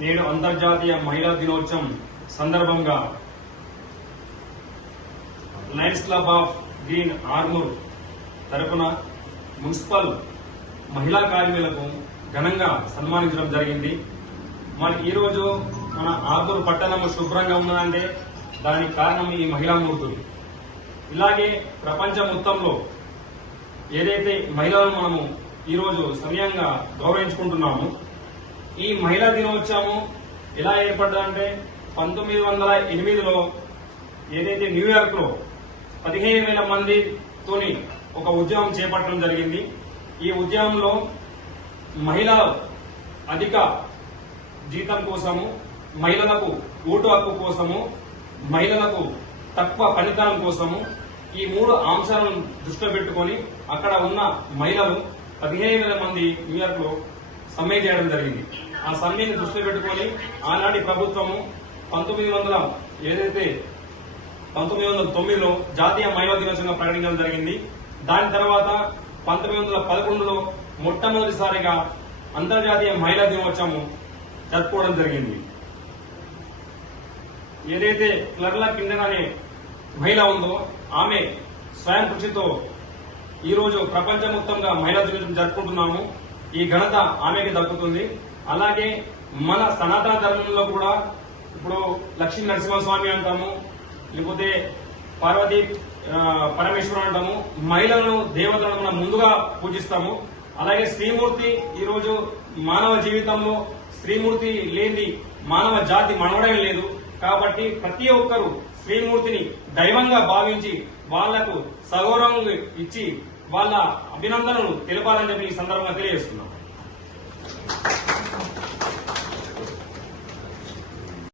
నేడు అంతర్జాతీయ మహిళా దినోత్సవం సందర్భంగా lions club of green Armoor తరపున మున్సిపల్ మహిళా కార్మికులకు ఘనంగా సన్మానించడం జరిగింది. మరి ఈరోజు మన ఆర్మూర్ పట్టణము శుభ్రంగా ఉన్నదంటే దానికి కారణం ఈ మహిళా మూర్తులు. ఇలాగే ప్రపంచం మొత్తంలో ఏదైతే మహిళలను మనము ఈరోజు సమయంగా గౌరవించుకుంటున్నాము ఈ మహిళా దినోత్సవం ఎలా ఏర్పడ్డదంటే పంతొమ్మిది వందల ఎనిమిదిలో ఏదైతే న్యూయార్క్లో పదిహేను వేల మందితోని ఒక ఉద్యమం చేపట్టడం జరిగింది. ఈ ఉద్యమంలో మహిళల అధిక జీతం కోసము మహిళలకు ఓటు హక్కు కోసము మహిళలకు తక్కువ ఫలితాల కోసము ఈ మూడు అంశాలను దృష్టిలో పెట్టుకొని అక్కడ ఉన్న మహిళలు పదిహేను వేల మంది న్యూయార్క్లో సమ్మె చేయడం జరిగింది. ఆ సమ్మెని దృష్టిలో పెట్టుకొని ఆనాటి ప్రభుత్వము పంతొమ్మిది వందల ఏదైతే పంతొమ్మిది వందల తొమ్మిదిలో జాతీయ మహిళా దినోత్సవంగా ప్రకటించడం జరిగింది. దాని తర్వాత పంతొమ్మిది వందల పదకొండులో మొట్టమొదటిసారిగా అంతర్జాతీయ మహిళా దినోత్సవం జరుపుకోవడం జరిగింది. ఏదైతే క్లర్లా కిండన్ అనే మహిళ ఉందో ఆమె స్వయం కృషితో ఈరోజు ప్రపంచ ప్రపంచం మొత్తంగా మహిళా దినోత్సవం జరుపుకుంటున్నాము. ఈ ఘనత ఆమెకి దక్కుతుంది. అలాగే మన సనాతన ధర్మంలో కూడా ఇప్పుడు లక్ష్మీ నరసింహస్వామి అంటాము లేకపోతే పార్వతీ పరమేశ్వరం అంటాము మహిళలను దేవతలను మనం ముందుగా పూజిస్తాము. అలాగే శ్రీమూర్తి ఈరోజు మానవ జీవితంలో శ్రీమూర్తి లేని మానవ జాతి మనవడం లేదు. కాబట్టి ప్రతి ఒక్కరూ శ్రీమూర్తిని దైవంగా భావించి వాళ్ళకు సగౌరవం ఇచ్చి వాళ్ళ అభినందనలు తెలపాలని చెప్పి ఈ సందర్భంగా తెలియజేస్తున్నాం.